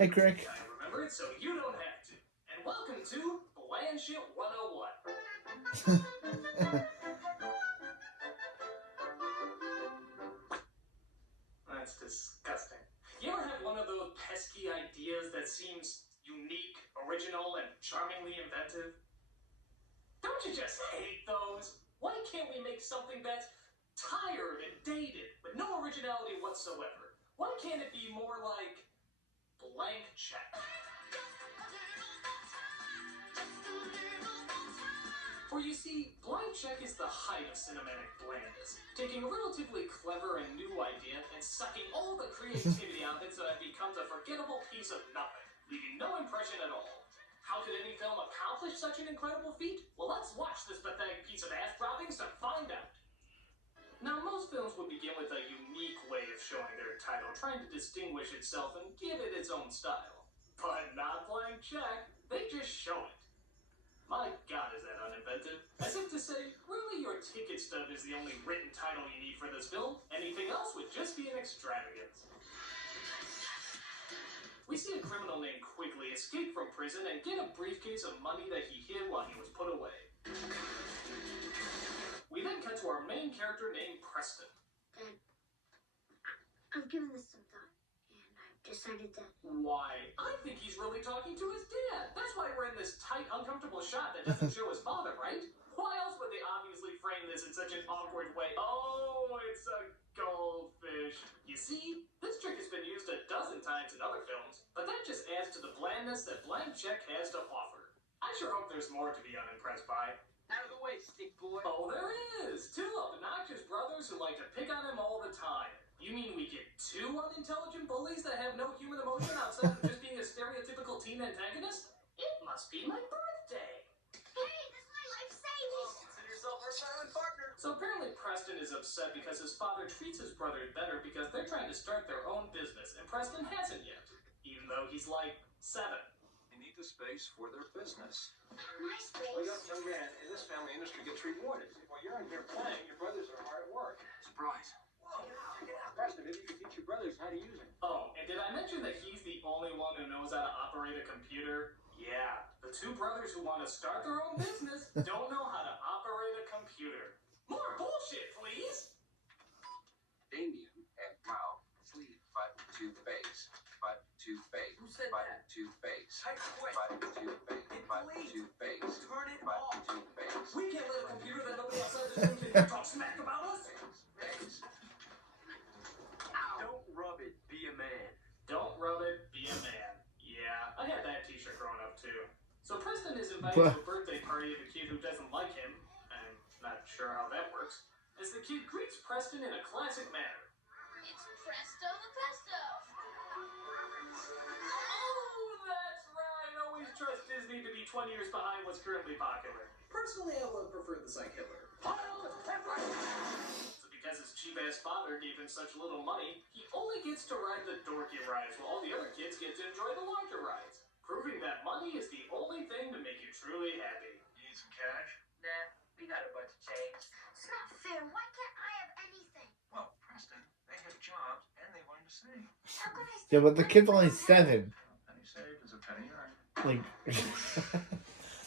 Hey, Crick. I remember it, so you don't have to. And welcome to Bland Shit 101. That's disgusting. You ever have one of those pesky ideas that seems unique, original, and charmingly inventive? Don't you just hate those? Why can't we make something that's tired and dated, with no originality whatsoever? Why can't it be more like blank check? For you see, blank check is the height of cinematic blandness, taking a relatively clever and new idea and sucking all the creativity out of it so that it becomes a forgettable piece of nothing, leaving no impression at all. How could any film accomplish such an incredible feat? Well, let's watch this pathetic piece of ass droppings to find out. Now, most films would begin with a unique way of showing their title, trying to distinguish itself and give it its own style. But not blank check, they just show it. My God, is that uninventive? As if to say, really your ticket stub is the only written title you need for this film. Anything else would just be an extravagance. We see a criminal named Quigley escape from prison and get a briefcase of money that he hid while he was put away. We then cut to our main character named Preston. Dad, I've given this some thought, and I've decided that... Why, I think he's really talking to his dad. That's why we're in this tight, uncomfortable shot that doesn't show his father, right? Why else would they obviously frame this in such an awkward way? Oh, it's a goldfish. You see, this trick has been used a dozen times in other films, but that just adds to the blandness that blank check has to offer. I sure hope there's more to be unimpressed by. Out of the way, stick boy. Oh, there is! Two obnoxious brothers who like to pick on him all the time. You mean we get two unintelligent bullies that have no human emotion outside of just being a stereotypical teen antagonist? It must be my birthday! Hey, this is my life savings! Consider yourself our silent partner. So apparently Preston is upset because his father treats his brothers better because they're trying to start their own business, and Preston hasn't yet, even though he's like 7. They need the space for their business. My space. Well, young man in this family industry gets rewarded. While you're in here playing, your brothers are hard at work. Surprise. Whoa, Preston, maybe you could teach your brothers how to use it. Oh, and did I mention that he's the only one who knows how to operate a computer? Yeah, the two brothers who want to start their own business don't know how to operate a computer. More bullshit, please! Damien and Mao flee, but to base. But to base. Who said but that? to base. Type quick. But to base. It But deletes. to base. Turn it But off. to base. We can't let a computer that nobody outside the room can talk smack about us! Base. Don't rub it. Be a man. Don't rub it, be a man. Yeah, I had that t-shirt growing up too. So Preston is invited What? to a birthday party of a kid who doesn't like him. I'm not sure how that works. As the kid greets Preston in a classic manner. It's Presto the Pesto! Oh, that's right. Always trust Disney to be 20 years behind what's currently popular. Personally, I would prefer the Psych Hitler. So because his cheap-ass father gave him such little money, he only gets to ride the dorky rides while all the other kids get to enjoy the larger rides. Proving that money is the only thing to make you truly happy. You need some cash? Nah, we got a bunch of change. It's not fair. Why can't I have anything? Well, Preston, they have jobs and they learn to sing. How can I save Yeah, but the money kid's if I only don't have 7. Penny saved is a penny earned. Like,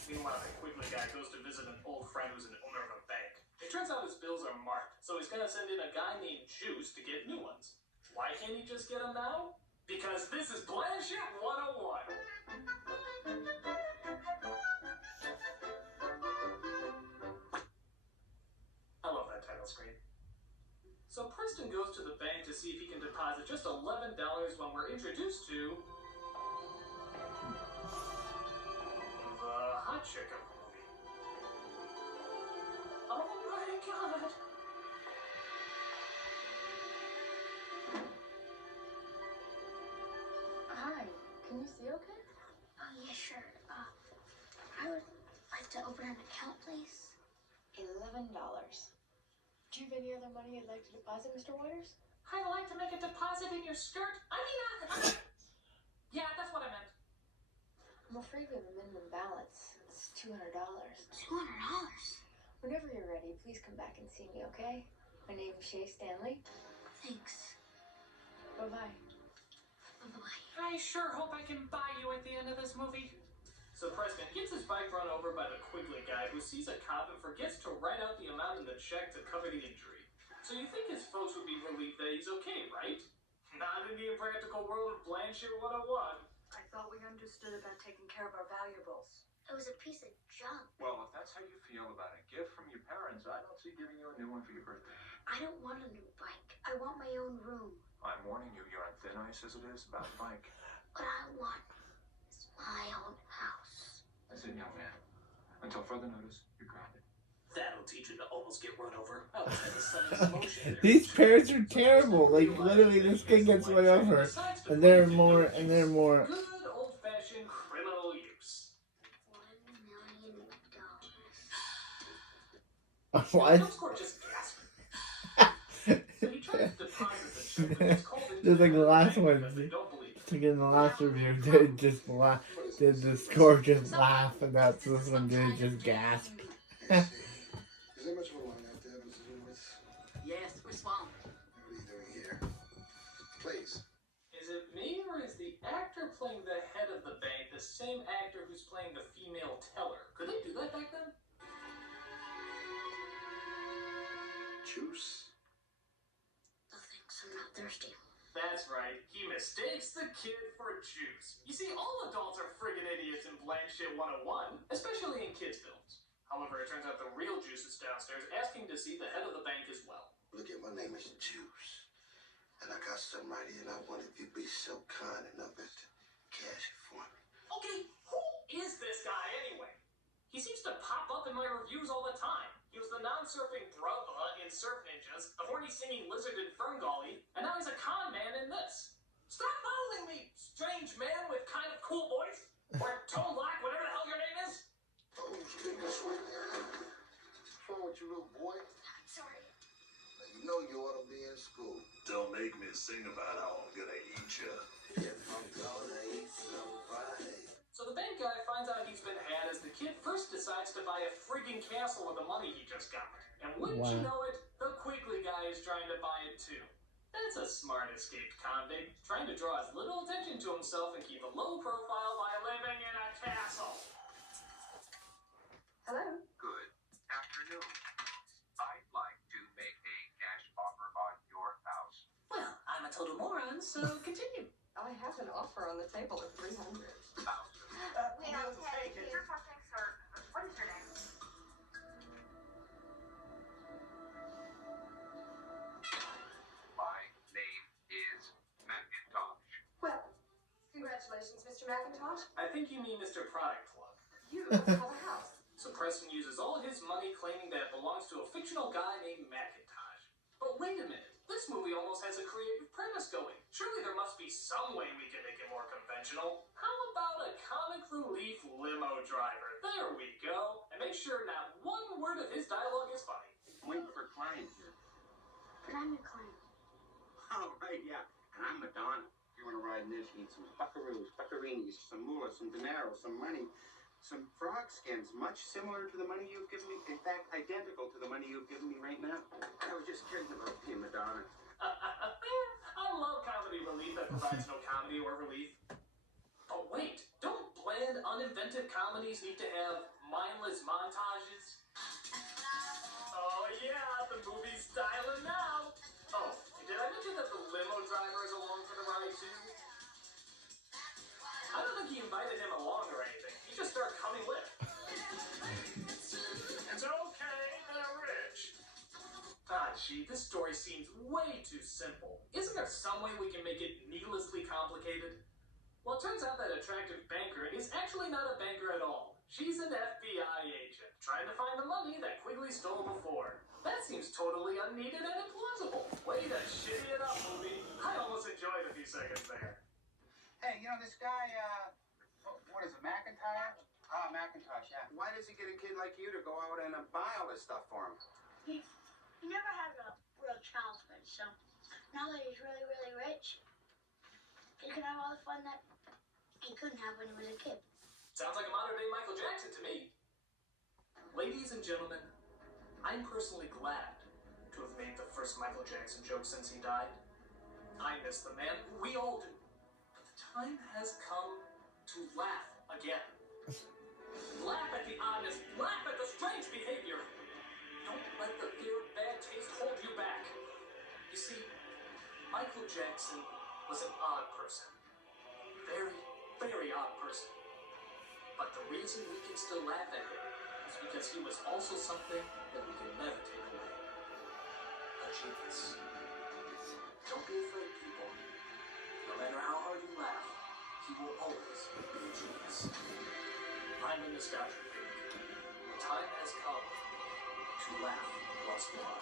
Meanwhile, the Quigley guy goes to visit an old friend who's an owner of a bank. It turns out his bills are marked, so he's gonna send in a guy named Juice to get new ones. Why can't he just get them now? Because this is Bland Shit 101. I love that title screen. So Preston goes to the bank to see if he can deposit just $11 when we're introduced to the hot chick of the movie. Oh my God! Hi, can you see okay? Oh, yeah, sure. I would like to open an account, please. $11. Do you have any other money you'd like to deposit, Mr. Waters? I'd like to make a deposit in your skirt. Yeah, that's what I meant. I'm afraid we have a minimum balance. It's $200. $200? Whenever you're ready, please come back and see me, okay? My name's Shay Stanley. Thanks. Bye-bye. Bye-bye. Hi, I sure hope I can buy you at the end of this movie. So Preston gets his bike run over by the Quigley guy who sees a cop and forgets to write out the amount in the check to cover the injury. So you think his folks would be relieved that he's okay, right? Not in the impractical world of Blanchett 101. I thought we understood about taking care of our valuables. It was a piece of junk. Well, if that's how you feel about a gift from your parents, I don't see giving you a new one for your birthday. I don't want a new bike. I want my own room. I'm warning you, you're on thin ice as it is about the bike. What I want is my own house. Listen, young man. Until further notice, you're grounded. That'll teach you to almost get run over. Outside the sun's emotion. These parents are terrible. Like literally, this kid gets run over, and they're more. Good old-fashioned criminal use. $1 million. What? Score just gasped. So he tries to deposit the check, but it's called into Just like the last one. because they don't believe it. Like in the last review, they just laugh. Did the score just laugh, and that's this one did just gasp. Is there much of a line out there, Mrs. Lewis? Yes, we're swamped. What are you doing here? Please. Is it me, or is the actor playing the head of the bank the same actor who's playing the female teller? Could they do that back then? Juice? No thanks, I'm not thirsty. That's right. He mistakes the kid for juice. You see, all adults are friggin' idiots in Blanchett 101, especially in kids' films. However, it turns out the real Juice is downstairs asking to see the head of the bank as well. Look at my name is Juice. And I got something right here, and I wanted you to be so kind enough as to cash it for me. Okay, who is this guy anyway? He seems to pop up in my reviews all the time. He was the non-surfing brother in Surf Ninjas, the horny singing lizard in Ferngully, and now he's a con man in this. Stop following me, strange man with kind of cool voice. Or Tone Black, whatever the hell your name is. Oh, speaking of sweet. What's wrong with you, little boy? I'm sorry. Now, you know you ought to be in school. Don't make me sing about how I'm gonna eat you. If I'm gonna eat somebody. So the bank guy finds out he's been had as the kid first decides to buy a friggin' castle with the money he just got. And wouldn't you know it, the Quigley guy is trying to buy it too. That's a smart escaped convict, trying to draw as little attention to himself and keep a low profile by living in a castle. Hello? Good afternoon. I'd like to make a cash offer on your house. Well, I'm a total moron, so continue. I have an offer on the table of $300,000. We'll take it. What is your name? My name is Macintosh. Well, congratulations, Mr. McIntosh. I think you mean Mr. Product Plug. You have a house. So Preston uses all his money claiming that it belongs to a fictional guy named Macintosh. But wait a minute, this movie almost has a creative premise going. Surely there must be some way we can make it more conventional. How about a comic relief limo driver? There we go. And make sure not one word of his dialogue is funny. Waiting for a client here. But I'm your client. Oh, right, yeah. And I'm Madonna. If you want to ride in this, you need some buckaroos, buccarinis, some moolah, some dinero, some money, some frog skins, much similar to the money you've given me. In fact, identical to the money you've given me right now. I was just kidding about you, Madonna. I love comedy relief that provides no comedy or relief. But wait, don't bland, uninventive comedies need to have mindless montages? Oh yeah, the movie's styling now. Oh, did I mention that the limo driver is along for the ride too? I don't think he invited him along or anything. He just started coming with. It's okay, they're rich. Ah, gee, this story seems way too simple. Isn't there some way we can make it needlessly complicated? Well, it turns out that attractive banker is actually not a banker at all. She's an FBI agent, trying to find the money that Quigley stole before. That seems totally unneeded and implausible. Way to shitty it up, movie. I almost enjoyed a few seconds there. Hey, you know this guy, what is it, McIntyre? Ah, McIntosh, yeah. Why does he get a kid like you to go out and buy all this stuff for him? He never had a real childhood, so now that he's really, really rich, he can have all the fun that he couldn't have when he was a kid. Sounds like a modern-day Michael Jackson to me. Ladies and gentlemen, I'm personally glad to have made the first Michael Jackson joke since he died. I miss the man. We all do. But the time time has come to laugh again. Laugh at the oddness, laugh at the strange behavior. Don't let the fear of bad taste hold you back. You see, Michael Jackson was an odd person. Very, very odd person. But the reason we can still laugh at him is because he was also something that we can never take away. A genius. Don't be afraid, people. No matter how hard you laugh, he will always be a genius. I'm a nostalgia freak. The time has come to laugh once more.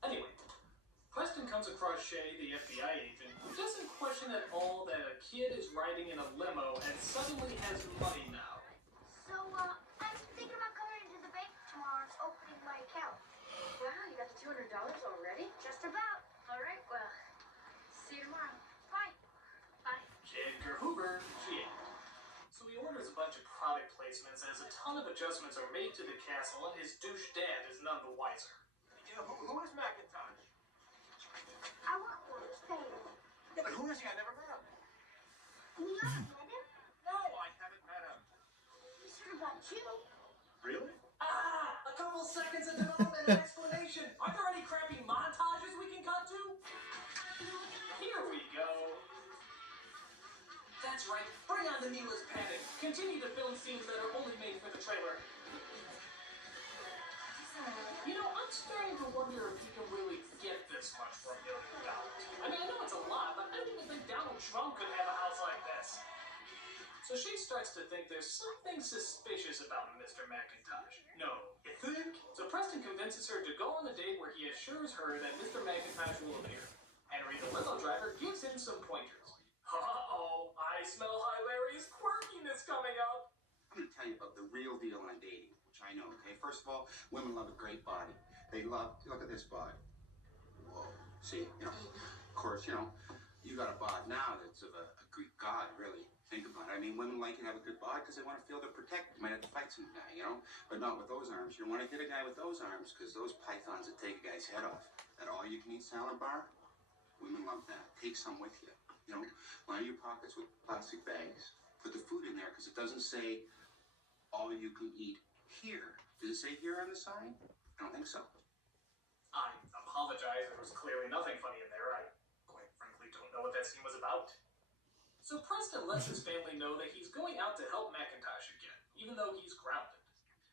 Anyway, Preston comes across Shay, the FBI agent, who doesn't question at all that a kid is riding in a limo and suddenly has money now. So, I'm thinking about coming into the bank tomorrow and opening my account. Wow, you got the $200 already? Just about. All right, well, see you tomorrow. Bye. Bye. J. Edgar Hoover, GM. So he orders a bunch of product placements as a ton of adjustments are made to the castle and his douche dad is none the wiser. Yeah, who is Macintosh? I want one. Stay. Yeah, but who is he? I never met him. You haven't met him? No, I haven't met him. He's heard about you. Really? Ah! A couple seconds of development and explanation. Are there any crappy montages we can cut to? Here we go. That's right. Bring on the needless panic. Continue to film scenes that are only made for the trailer. You know, I'm starting to wonder if you can really get this much for $1 million. I mean, I know it's a lot, but I don't even think Donald Trump could have a house like this. So she starts to think there's something suspicious about Mr. McIntosh. No, you think? So Preston convinces her to go on the date where he assures her that Mr. McIntosh will appear. Henry, the limo driver, gives him some pointers. Uh-oh, I smell hilarious quirkiness coming up. I'm gonna tell you about the real deal on dating, which I know, okay? First of all, women love a great body. They love, look at this body. Whoa. See, of course, you got a bod now that's of a Greek god, really. Think about it. I mean, women like to have a good bod because they want to feel they're protected. You might have to fight some guy, but not with those arms. You don't want to hit a guy with those arms because those pythons would take a guy's head off. That all-you-can-eat salad bar, women love that. Take some with you. Line your pockets with plastic bags. Put the food in there because it doesn't say all you can eat here. Does it say here on the side? I don't think so. I apologize. There was clearly nothing funny in there. I quite frankly don't know what that scene was about. So Preston lets his family know that he's going out to help Macintosh again, even though he's grounded.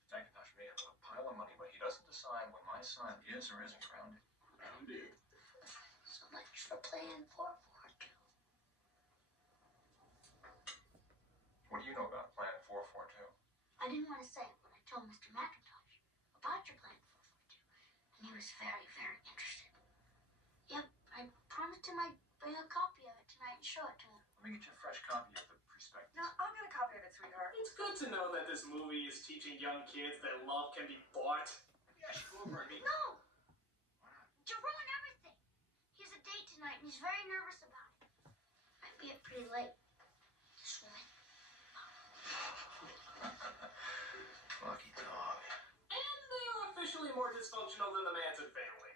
Macintosh may have a pile of money, but he doesn't decide when my son is or isn't grounded. Grounded. So much for plan 442. What do you know about Plan 442? I didn't want to say it, but I told Mr. McIntosh about your plan 442, and he was very, very interested. Yep, I promised him I'd bring a copy of it tonight and show it to him. Let me get you a fresh copy of the prospectus. No, I'll get a copy of it, sweetheart. It's good to know that this movie is teaching young kids that love can be bought. Yeah, she go over and meet. No! To ruin everything. He has a date tonight, and he's very nervous about it. Might be up pretty late. This woman. Lucky dog. And they are officially more dysfunctional than the Manson family.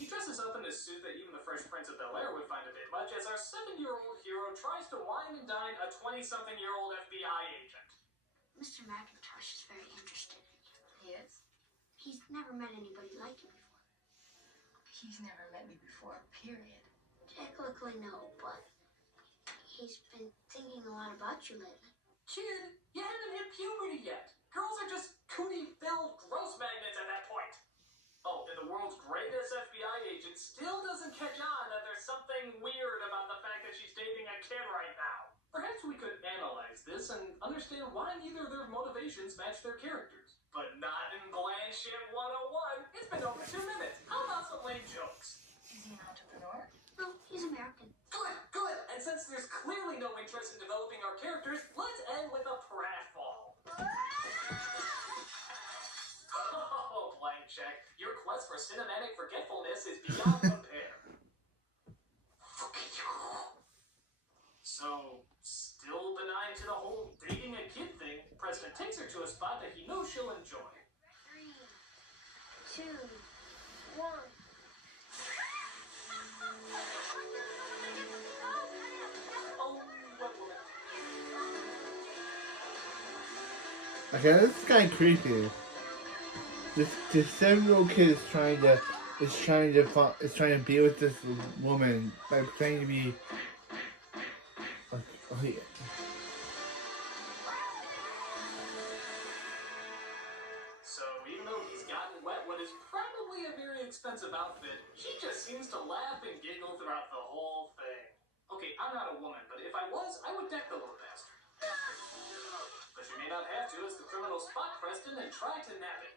He dresses up in a suit that even the Fresh Prince of Bel-Air would find a bit much as our 7-year-old hero tries to wine and dine a 20-something-year-old FBI agent. Mr. McIntosh is very interested in you. He is? He's never met anybody like you before. He's never met me before, period. Technically, no, but he's been thinking a lot about you lately. Kid, you haven't hit puberty yet. Girls are just cootie-filled gross magnets at that point. Oh, and the world's greatest FBI agent still doesn't catch on that there's something weird about the fact that she's dating a kid right now. Perhaps we could analyze this and understand why neither of their motivations match their characters. But not in Bland Shit 101. It's been over 2 minutes. How about some lame jokes? Is he an entrepreneur? No, he's American. Good, good. And since there's clearly no interest in developing our characters, let's end with a pratfall. Oh, blank check. Your quest for cinematic forgetfulness is beyond compare. So, still benign to the whole dating a kid thing, Preston takes her to a spot that he knows she'll enjoy. 3, 2, 1. Okay, this is kind of creepy. This 7-year-old kid is trying to be with this woman by pretending to be. Oh yeah. So even though he's gotten wet what is probably a very expensive outfit, she just seems to laugh and giggle throughout the whole thing. Okay, I'm not a woman, but if I was, I would deck the little bastard. But you may not have to, as the criminals spot Preston and try to nab it.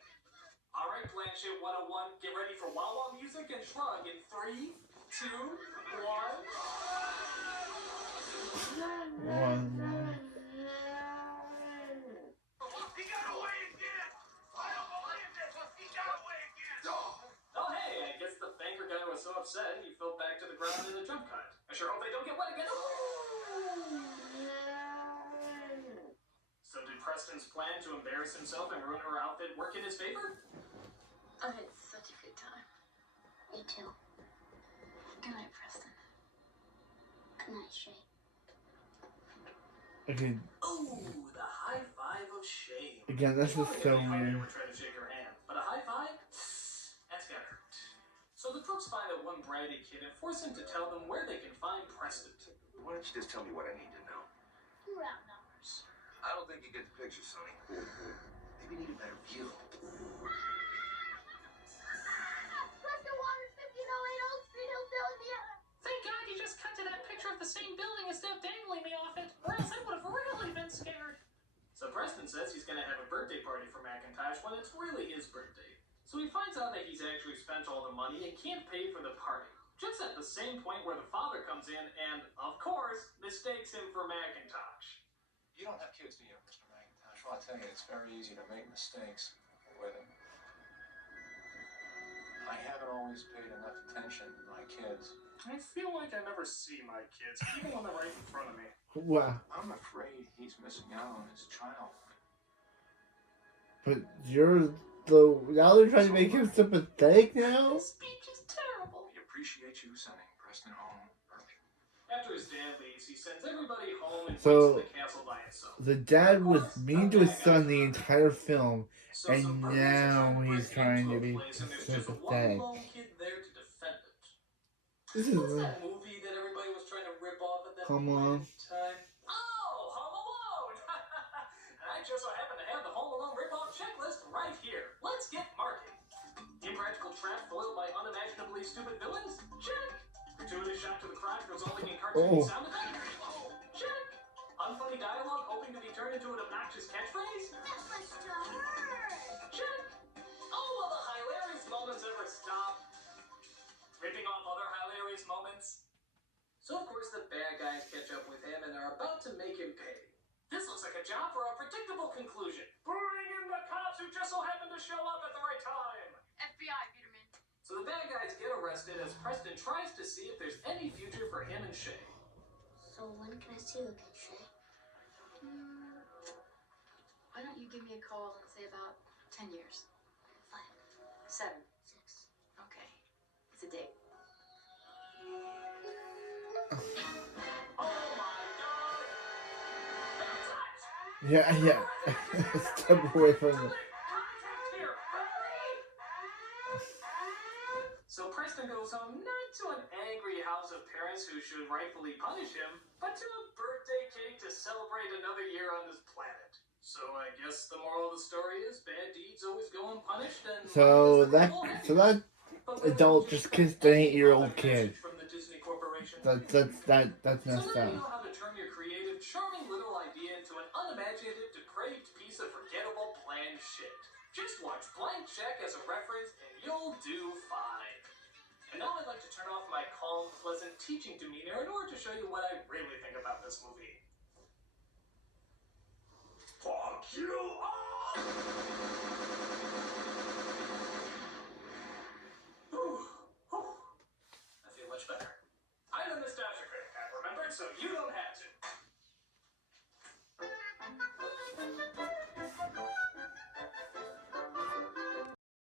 Alright, Blanchett 101, get ready for wah-wah music and shrug in 3, 2, 1. He got away again! I don't believe this! He got away again! Oh hey, I guess the banker guy was so upset he fell back to the ground in a jump cut. I sure hope they don't get wet again. So did Preston's plan to embarrass himself and ruin her outfit work in his favor? I had such a good time. Me too. Good night, Preston. Good night, Shay. Okay, Ooh, the high five of shame. again, this is so weird. We're trying to shake her hand, but a high five? That's gotta hurt. So the crooks find that one bratty kid and force him to tell them where they can find Preston. Why don't you just tell me what I need to know? Round numbers. I don't think you get the picture, Sonny. Maybe you need a better view. Preston Waters, 1508 Oak Street, Hillsdale, Indiana. Thank God you just cut to that picture of the same building instead of dangling me off it, or else I would have really been scared. So Preston says he's gonna have a birthday party for McIntosh when it's really his birthday. So he finds out that he's actually spent all the money and can't pay for the party. Just at the same point where the father comes in and, of course, mistakes him for McIntosh. You don't have kids, do you, Mr. McIntosh? Well, I tell you, it's very easy to make mistakes with them. I haven't always paid enough attention to my kids. I feel like I never see my kids, even when they're right in front of me. Wow. I'm afraid he's missing out on his childhood. But now they're trying to make him sympathetic now? This speech is terrible. We appreciate you sending Preston home early. After his dad leaves, he sends everybody home and So, waits in the castle by himself. The dad was mean to his son the entire film, So and some burglars now are he's trying trying to to break be into a place, and there's just one sympathetic. lone kid there to defend it. This is What's that movie that everybody was trying to rip off at that Come point on. in time? Oh, Home Alone! And I just so happen to have the Home Alone rip-off checklist right here. Let's get marking. Impractical trap foiled by unimaginably stupid villains? Check. Gratuitous shot to the crotch resulting in cartoony sound effects? Check. Unfunny dialogue hoping to be turned into an obnoxious catchphrase? Check. Oh, will the hilarious moments ever stop? Ripping off other hilarious moments? So of course the bad guys catch up with him and are about to make him pay. This looks like a job for a predictable conclusion. Bring in the cops who just so happen to show up at the right time. FBI, Peterman. So the bad guys get arrested as Preston tries to see if there's any future for him and Shay. So when can I see you again, Shay? Why don't you give me a call and say about 10 years? 5, 7. 6. Okay. It's a date. Oh my God! Yeah. Step away from it. So Preston goes home not to an angry house of parents who should rightfully punish him, but to a birthday cake to celebrate another year on this planet. So I guess the moral of the story is bad deeds always go unpunished, and that adult just kissed an 8-year-old kid. That's messed So now you know up. how to turn your creative, charming little idea into an unimaginative, depraved piece of forgettable, bland shit. Just watch Blank Check as a reference, and you'll do fine. And now I'd like to turn off my calm, pleasant teaching demeanor in order to show you what I really think about this movie. Fuck you all! I feel much better. I'm the nostalgia critic, I remembered, so you don't have